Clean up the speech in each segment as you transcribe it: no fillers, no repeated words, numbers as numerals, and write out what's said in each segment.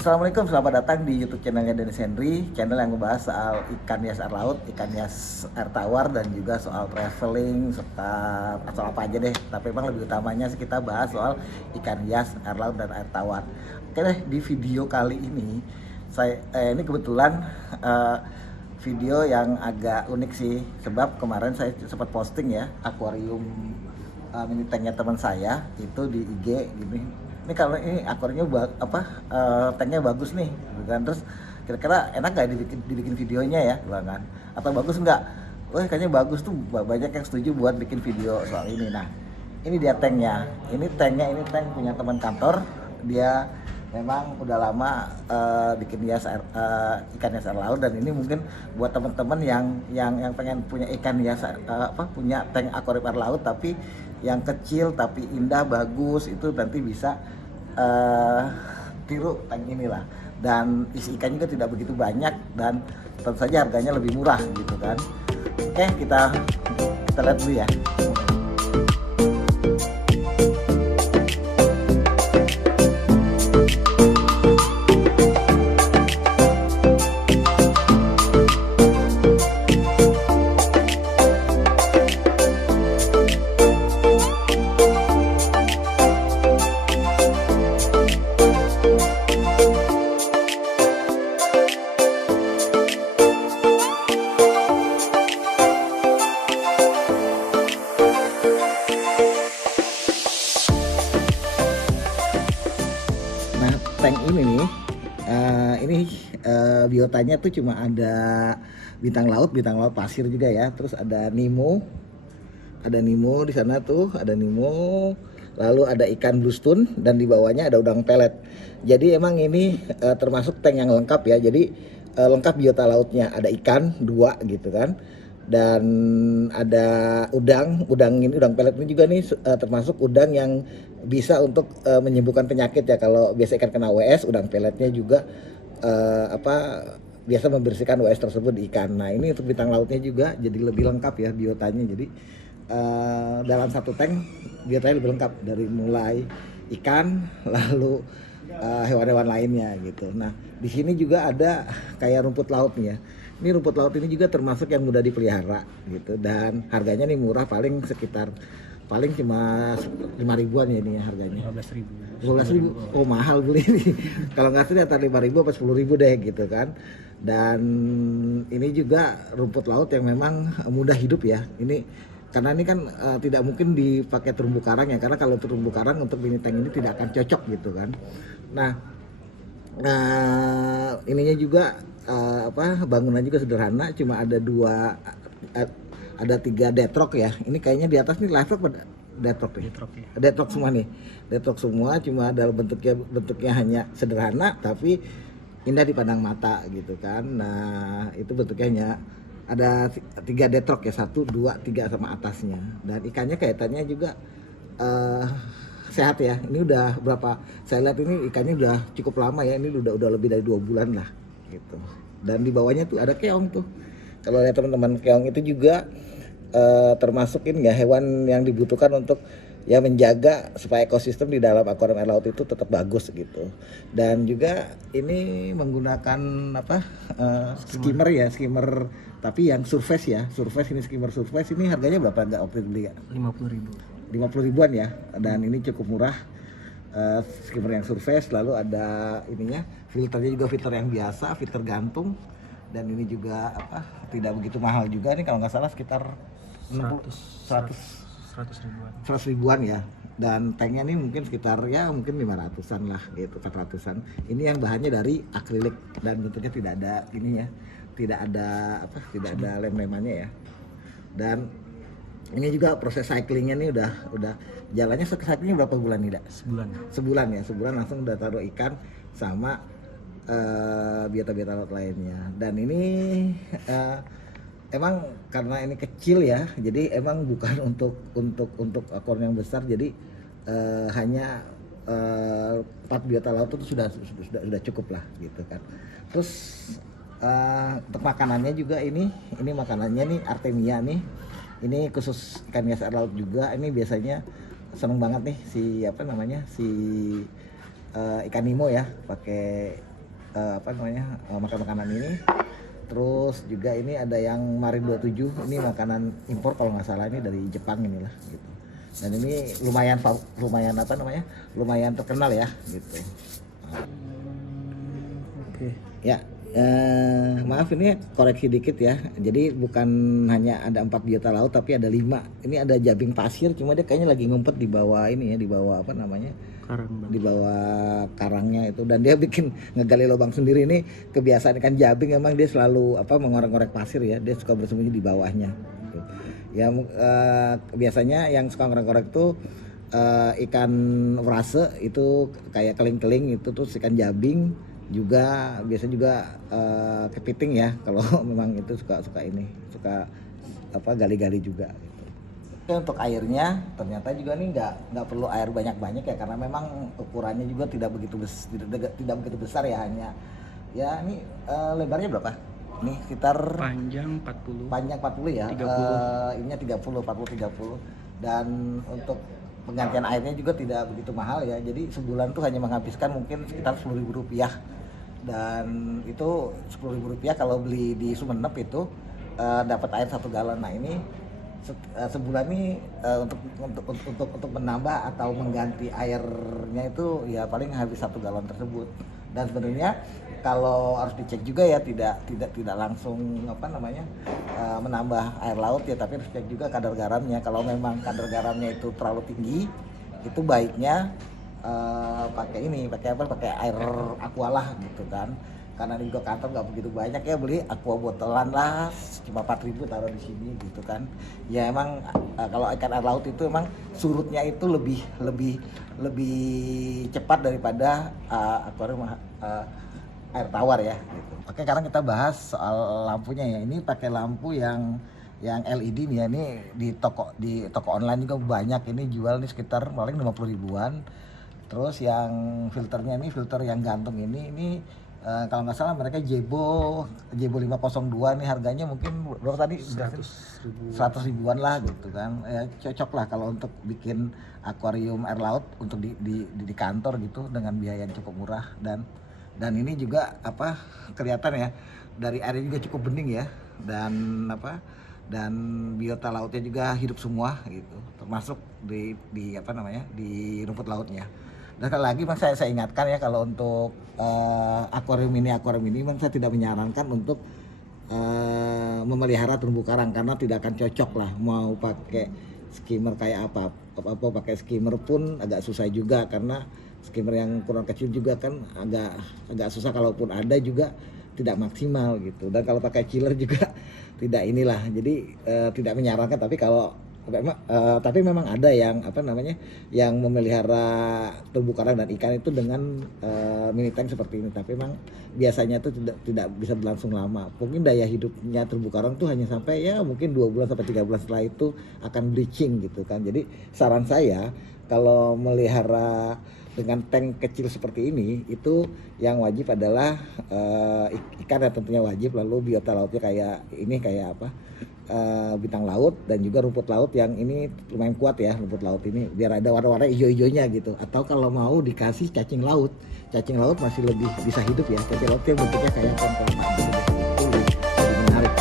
Assalamualaikum, selamat datang di YouTube channelnya Dennis Henry, channel yang membahas soal ikan hias air laut, ikan hias air tawar, dan juga soal traveling, serta soal apa aja deh. Tapi memang lebih utamanya sih kita bahas soal ikan hias air laut dan air tawar. Oke deh, di video kali ini ini kebetulan video yang agak unik sih, sebab kemarin saya sempat posting ya akuarium mini tanknya teman saya itu di IG gini. Ini kalau ini akuariumnya tanknya bagus nih, gitu kan. Terus kira-kira enak nggak dibikin videonya ya, kan? Atau bagus nggak? Wah kayaknya bagus tuh, banyak yang setuju buat bikin video soal ini. Nah, ini dia tanknya. Ini tank punya teman kantor. Dia memang udah lama bikin ikan hias air laut, dan ini mungkin buat teman-teman yang pengen punya ikan hias punya tank akuarium air laut tapi yang kecil tapi indah bagus, itu nanti bisa tiru tank inilah. Dan isi ikannya juga tidak begitu banyak, dan tentu saja harganya lebih murah gitu kan. Oke, kita lihat dulu ya. Tank ini nih, biotanya tuh cuma ada bintang laut pasir juga ya. Terus ada Nemo di sana tuh, ada Nemo. Lalu ada ikan bluestone, dan di bawahnya ada udang pelet. Jadi emang ini termasuk tank yang lengkap ya. Jadi lengkap biota lautnya, ada ikan 2 gitu kan. Dan ada udang pelet ini juga nih termasuk udang yang bisa untuk menyembuhkan penyakit ya. Kalau biasa ikan kena WS, udang peletnya juga biasa membersihkan WS tersebut di ikan. Nah, ini untuk bintang lautnya juga jadi lebih lengkap ya biotanya. Jadi dalam satu tank biotanya lebih lengkap, dari mulai ikan lalu hewan-hewan lainnya gitu. Nah, di sini juga ada kayak rumput laut nih ya. Ini rumput laut ini juga termasuk yang mudah dipelihara gitu, dan harganya nih murah, paling cuma 5.000-an ya ini harganya. 15.000. Oh, mahal beli ini. Kalau nggak sih antara 5.000 atau 10.000 deh gitu kan. Dan ini juga rumput laut yang memang mudah hidup ya. Ini karena ini kan tidak mungkin dipakai terumbu karang ya, karena kalau terumbu karang untuk mini tank ini tidak akan cocok gitu kan. Nah, ininya juga bangunan juga sederhana, cuma ada 3 deadlock ya. Ini kayaknya di atas nih live rock, deadlock ya. Deadlock semua nih. Deadlock semua, cuma dalam bentuknya hanya sederhana tapi indah dipandang mata gitu kan. Nah, itu bentuknya hanya ada 3 deadlock ya, 1, 2, 3 sama atasnya. Dan ikannya kaitannya juga sehat ya. Ini udah berapa? Saya lihat ini ikannya udah cukup lama ya. Ini udah lebih dari 2 bulan lah gitu. Dan di bawahnya tuh ada keong tuh. Kalau lihat teman-teman, keong itu juga termasuk ini ya, hewan yang dibutuhkan untuk ya menjaga supaya ekosistem di dalam akuarium air laut itu tetap bagus gitu. Dan juga ini menggunakan skimmer ya, skimmer tapi yang surface ya. Surface ini, skimmer surface ini harganya berapa enggak waktu beli ya? 50.000-an ya. Dan ini cukup murah. Skimmer yang surface, lalu ada ininya, filternya juga filter yang biasa, filter gantung. Dan ini juga tidak begitu mahal juga nih, kalau nggak salah sekitar 100 ribuan ya. Dan tanknya ini mungkin sekitar ya mungkin 500-an lah gitu, 400-an. Ini yang bahannya dari akrilik dan bentuknya tidak ada ininya, tidak ada lem-lemannya ya. Dan ini juga proses cyclingnya nih udah jalannya, cyclingnya berapa bulan nih, Dak? Sebulan ya, sebulan langsung udah taruh ikan sama biota-biota laut lainnya. Dan ini emang karena ini kecil ya, jadi emang bukan untuk akuarium yang besar, jadi hanya 4 biota laut itu sudah cukup lah gitu kan. Terus untuk makanannya juga ini makanannya nih Artemia nih, ini khusus ikan hias air laut juga. Ini biasanya seneng banget nih si ikan Nemo ya pakai makan makanan ini. Terus juga ini ada yang Marin 27, ini makanan impor kalau nggak salah, ini dari Jepang inilah gitu. Dan ini lumayan terkenal ya gitu. Oke. Ya, maaf ini koreksi dikit ya. Jadi bukan hanya ada 4 biota laut tapi ada 5. Ini ada jabing pasir, cuma dia kayaknya lagi ngumpet di bawah ini ya, di bawah Karang, di bawah karangnya itu, dan dia bikin ngegali lubang sendiri. Ini kebiasaan ikan jabing, emang dia selalu mengorek-ngorek pasir ya, dia suka bersembunyi di bawahnya gitu. Ya biasanya yang suka ngorek-ngorek tuh ikan wrase itu kayak keling-keling itu, terus ikan jabing juga biasanya juga kepiting ya kalau memang itu suka gali-gali juga gitu. Untuk airnya ternyata juga nih nggak perlu air banyak-banyak ya, karena memang ukurannya juga tidak begitu besar ya, hanya ya ini lebarnya berapa? Ini sekitar panjang 40 ya. 30. Ininya 40 dan untuk penggantian airnya juga tidak begitu mahal ya. Jadi sebulan tuh hanya menghabiskan mungkin sekitar Rp10.000, dan itu Rp10.000 kalau beli di Sumenep itu dapat air 1 galon. Nah ini sebulan ini untuk menambah atau mengganti airnya itu ya paling habis 1 galon tersebut. Dan sebenarnya kalau harus dicek juga ya, tidak langsung menambah air laut ya, tapi harus cek juga kadar garamnya. Kalau memang kadar garamnya itu terlalu tinggi, itu baiknya pakai air aqua lah gitu kan. Karena di juga kantor nggak begitu banyak ya, beli aqua botolan lah cuma 4.000 taruh di sini gitu kan. Ya emang kalau ikan air laut itu emang surutnya itu lebih cepat daripada akuarium air tawar ya gitu. Oke, sekarang kita bahas soal lampunya ya. Ini pakai lampu yang LED nih ya. Ini di toko online juga banyak ini jual nih, sekitar paling 50.000-an. Terus yang filternya ini filter yang gantung ini kalau nggak salah mereka Jebo 502 nih, harganya mungkin berapa tadi? 100.000-an lah gitu kan. Ya, cocok lah kalau untuk bikin akuarium air laut untuk di kantor gitu dengan biaya yang cukup murah. Dan ini juga kelihatan ya, dari airnya juga cukup bening ya, dan biota lautnya juga hidup semua gitu, termasuk di rumput lautnya. Dan sekali lagi saya ingatkan ya, kalau untuk akuarium ini saya tidak menyarankan untuk memelihara terumbu karang, karena tidak akan cocok lah. Mau pakai skimmer kayak apa pakai skimmer pun agak susah juga, karena skimmer yang ukuran kecil juga kan agak susah, kalaupun ada juga tidak maksimal gitu. Dan kalau pakai chiller juga tidak inilah, jadi tidak menyarankan. Tapi memang ada yang yang memelihara terumbu karang dan ikan itu dengan mini tank seperti ini. Tapi memang biasanya itu tidak bisa berlangsung lama. Mungkin daya hidupnya terumbu karang tuh hanya sampai ya mungkin 2 bulan sampai 3 bulan, setelah itu akan bleaching gitu kan. Jadi saran saya kalau melihara dengan tank kecil seperti ini, itu yang wajib adalah ikan ya tentunya wajib, lalu biota lautnya kayak bintang laut, dan juga rumput laut yang ini lumayan kuat ya, rumput laut ini biar ada warna-warna hijau-hijaunya gitu. Atau kalau mau dikasih cacing laut masih lebih bisa hidup ya, cacing laut yang bentuknya kayak pohon-pohon gitu, lebih menarik.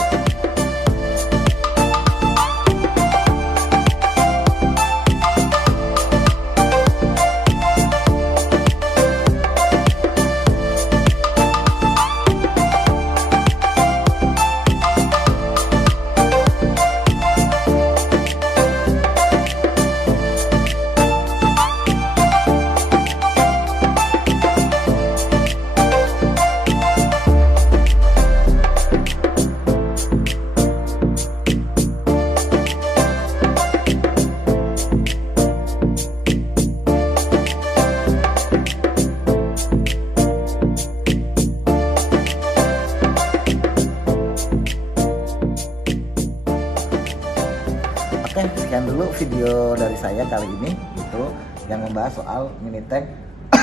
dulu video dari saya kali ini itu yang membahas soal mini tank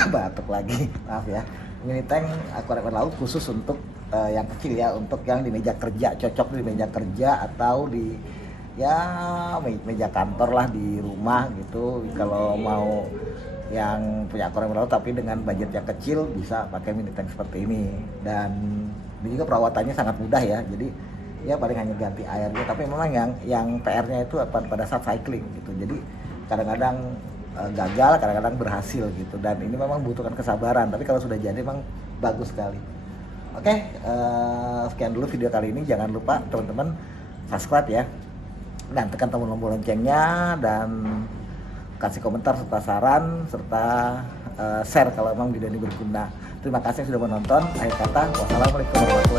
batuk lagi, maaf ya. Mini tank aquarium laut khusus untuk yang kecil ya, untuk yang di meja kerja, cocok di meja kerja atau di ya meja kantor lah di rumah gitu. Kalau mau yang punya aquarium laut tapi dengan budget yang kecil bisa pakai mini tank seperti ini. Dan ini juga perawatannya sangat mudah ya. Jadi ya paling hanya ganti airnya, tapi memang yang PR-nya itu pada saat cycling gitu. Jadi kadang-kadang gagal, kadang-kadang berhasil gitu. Dan ini memang membutuhkan kesabaran, tapi kalau sudah jadi memang bagus sekali. Oke, sekian dulu video kali ini. Jangan lupa teman-teman subscribe ya, dan tekan tombol loncengnya, dan kasih komentar serta saran serta share kalau memang video ini berguna. Terima kasih sudah menonton. Akhir kata, wassalamualaikum warahmatullahi wabarakatuh.